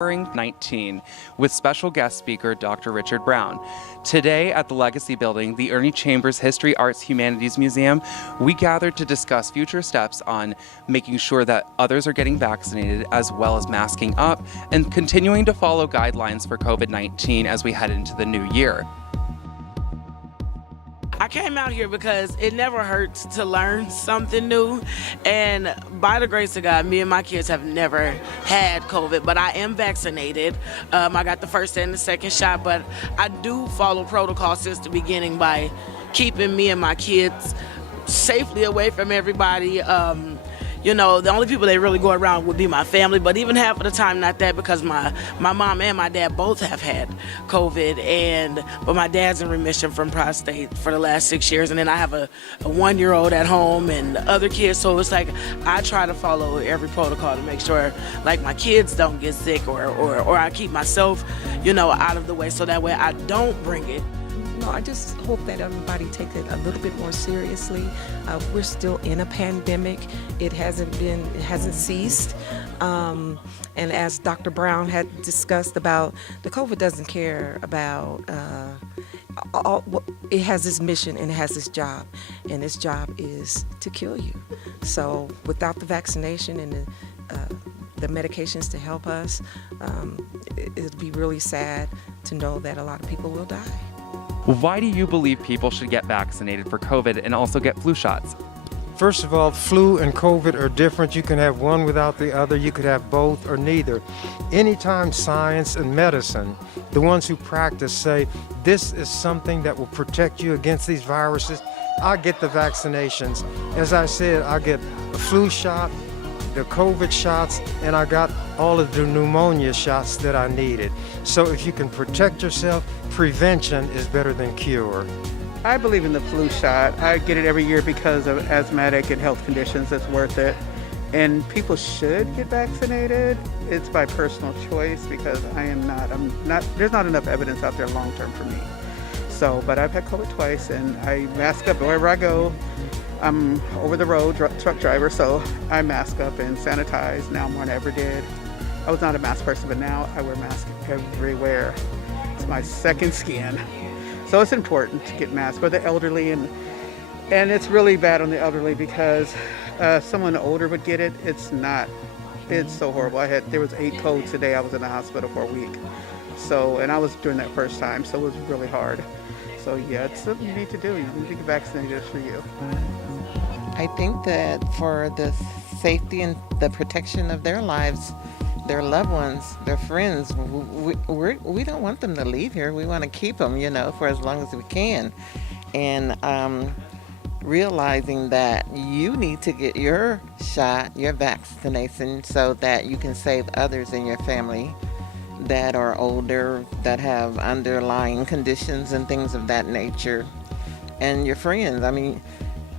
COVID-19 with special guest speaker Dr. Richard Brown. Today at the Legacy Building, the Ernie Chambers History, Arts, Humanities Museum, we gathered to discuss future steps on making sure that others are getting vaccinated as well as masking up and continuing to follow guidelines for COVID-19 as we head into the new year. I came out here because it never hurts to learn something new, and by the grace of God, me and my kids have never had COVID, but I am vaccinated. I got the first and the second shot, but I do follow protocol since the beginning by keeping me and my kids safely away from everybody. You know, the only people that really go around would be my family, but even half of the time not that, because my mom and my dad both have had COVID, but my dad's in remission from prostate for the last 6 years, and then I have a 1-year-old at home and other kids, so it's like I try to follow every protocol to make sure like my kids don't get sick or I keep myself, you know, out of the way so that way I don't bring it. No, I just hope that everybody takes it a little bit more seriously. We're still in a pandemic. It hasn't ceased. And as Dr. Brown had discussed about, the COVID doesn't care about, it has its mission and it has its job. And its job is to kill you. So without the vaccination and the medications to help us, it'll be really sad to know that a lot of people will die. Why do you believe people should get vaccinated for COVID and also get flu shots? First of all, flu and COVID are different. You can have one without the other. You could have both or neither. Anytime science and medicine, the ones who practice, say this is something that will protect you against these viruses, I get the vaccinations. As I said, I get a flu shot, the COVID shots, and I got all of the pneumonia shots that I needed. So if you can protect yourself, prevention is better than cure. I believe in the flu shot. I get it every year because of asthmatic and health conditions. It's worth it. And people should get vaccinated. It's by personal choice because I'm not, there's not enough evidence out there long term for me. So, but I've had COVID twice and I mask up wherever I go. I'm over the road truck driver, so I mask up and sanitize now more than I ever did. I was not a mask person, but now I wear masks everywhere. It's my second skin. So it's important to get masks for the elderly, and it's really bad on the elderly because someone older would get it. It's so horrible. There was 8 codes today. I was in the hospital for a week. So, and I was during that first time, so it was really hard. So yeah, it's something you need to do. You need to get vaccinated for you. I think that for the safety and the protection of their lives, their loved ones, their friends, we don't want them to leave here. We want to keep them, you know, for as long as we can. And realizing that you need to get your shot, your vaccination, so that you can save others in your family that are older, that have underlying conditions and things of that nature, and your friends. I mean,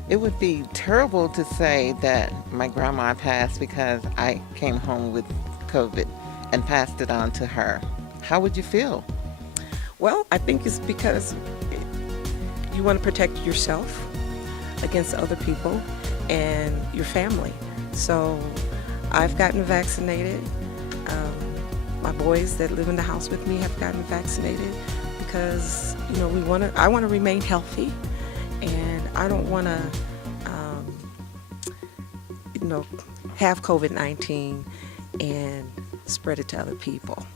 it would be terrible to say that my grandma passed because I came home with COVID and passed it on to her. How would you feel? Well, I think it's because you want to protect yourself against other people and your family. So I've gotten vaccinated. My boys that live in the house with me have gotten vaccinated because, you know, I want to remain healthy, and I don't want to, you know, have COVID-19 and spread it to other people.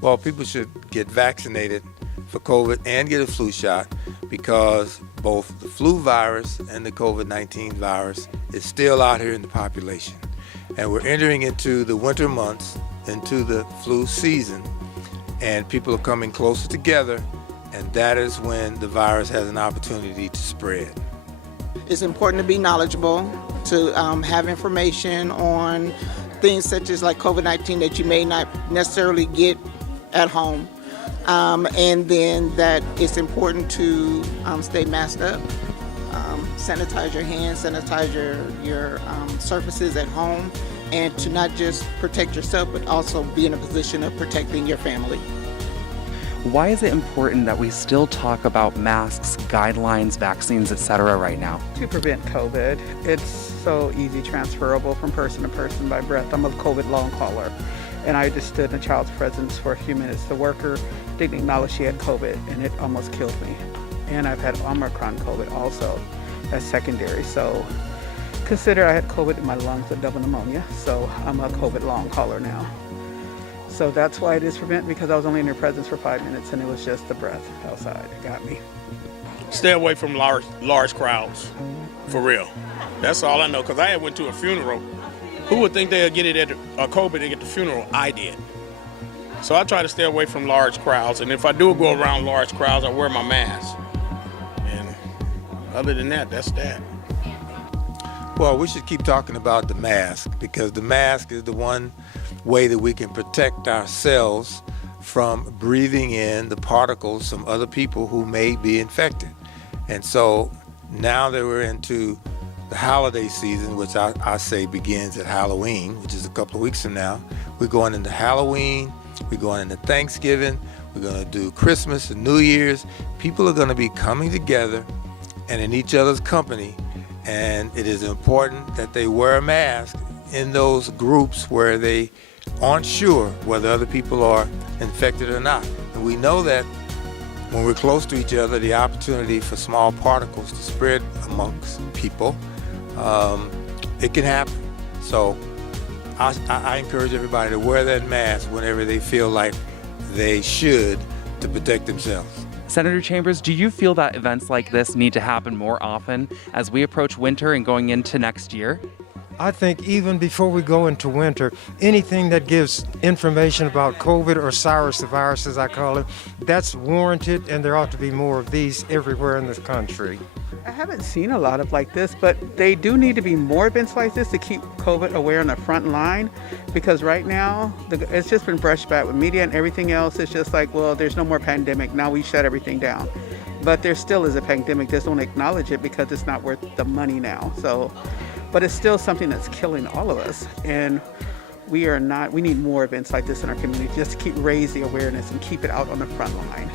Well, people should get vaccinated for COVID and get a flu shot because both the flu virus and the COVID-19 virus is still out here in the population. And we're entering into the winter months, into the flu season, and people are coming closer together, and that is when the virus has an opportunity to spread. It's important to be knowledgeable, to have information on things such as like COVID-19 that you may not necessarily get at home, and then that it's important to stay masked up, sanitize your hands, sanitize your surfaces at home, and to not just protect yourself, but also be in a position of protecting your family. Why is it important that we still talk about masks, guidelines, vaccines, etc. right now? To prevent COVID. It's so easy transferable from person to person by breath. I'm a COVID long hauler. And I just stood in a child's presence for a few minutes. The worker didn't acknowledge she had COVID, and it almost killed me. And I've had Omicron COVID also as secondary. So consider I had COVID in my lungs with double pneumonia. So I'm a COVID long hauler now. So that's why it is prevent, because I was only in their presence for 5 minutes, and it was just the breath outside. It got me. Stay away from large crowds, for real. That's all I know, because I had went to a funeral. Who would think they'd get it at COVID at the funeral? I did. So I try to stay away from large crowds, and if I do go around large crowds, I wear my mask. And other than that, that's that. Well, we should keep talking about the mask, because the mask is the one way that we can protect ourselves from breathing in the particles from other people who may be infected. And so now that we're into the holiday season, which I say begins at Halloween, which is a couple of weeks from now, we're going into Halloween, we're going into Thanksgiving, we're going to do Christmas and New Year's. People are going to be coming together and in each other's company, and it is important that they wear a mask in those groups where they aren't sure whether other people are infected or not. And we know that when we're close to each other, the opportunity for small particles to spread amongst people, it can happen. So I encourage everybody to wear that mask whenever they feel like they should, to protect themselves. Senator Chambers, do you feel that events like this need to happen more often as we approach winter and going into next year? I think even before we go into winter, anything that gives information about COVID or SARS, the virus as I call it, that's warranted, and there ought to be more of these everywhere in this country. I haven't seen a lot of like this, but they do need to be more events like this to keep COVID aware on the front line, because right now it's just been brushed back with media and everything else. It's just like, well, there's no more pandemic, now we shut everything down. But there still is a pandemic, just don't acknowledge it because it's not worth the money now. So, but it's still something that's killing all of us, and we need more events like this in our community just to keep raise the awareness and keep it out on the front line.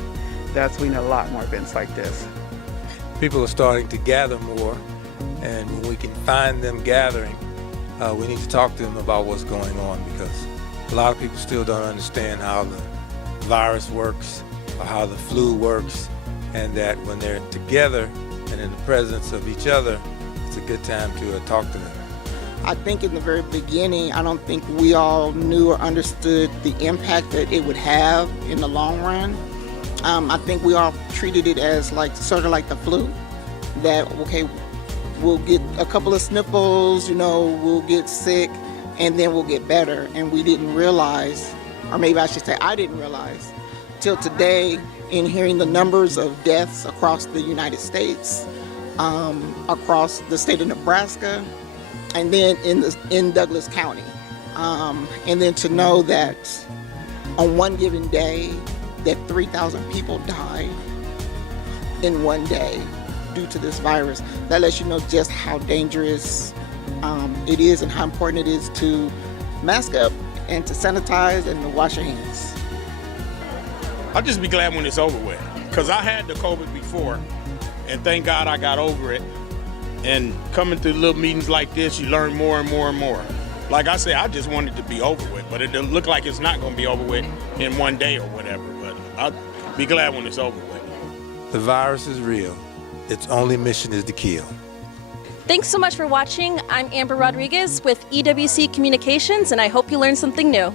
We need a lot more events like this. People are starting to gather more, and when we can find them gathering, we need to talk to them about what's going on, because a lot of people still don't understand how the virus works or how the flu works, and that when they're together and in the presence of each other, it's a good time to talk to them. I think in the very beginning, I don't think we all knew or understood the impact that it would have in the long run. I think we all treated it as sort of like the flu, that, okay, we'll get a couple of sniffles, we'll get sick, and then we'll get better. And we didn't realize, or maybe I should say I didn't realize, till today, in hearing the numbers of deaths across the United States, across the state of Nebraska, and then in Douglas County. And then to know that on one given day, that 3,000 people died in one day due to this virus. That lets you know just how dangerous it is and how important it is to mask up and to sanitize and to wash your hands. I'll just be glad when it's over with, because I had the COVID before, and thank God I got over it. And coming to little meetings like this, you learn more and more and more. Like I said, I just want it to be over with, but it look like it's not going to be over with in one day or whatever. But I'll be glad when it's over with. The virus is real. Its only mission is to kill. Thanks so much for watching. I'm Amber Rodriguez with EWC Communications, and I hope you learned something new.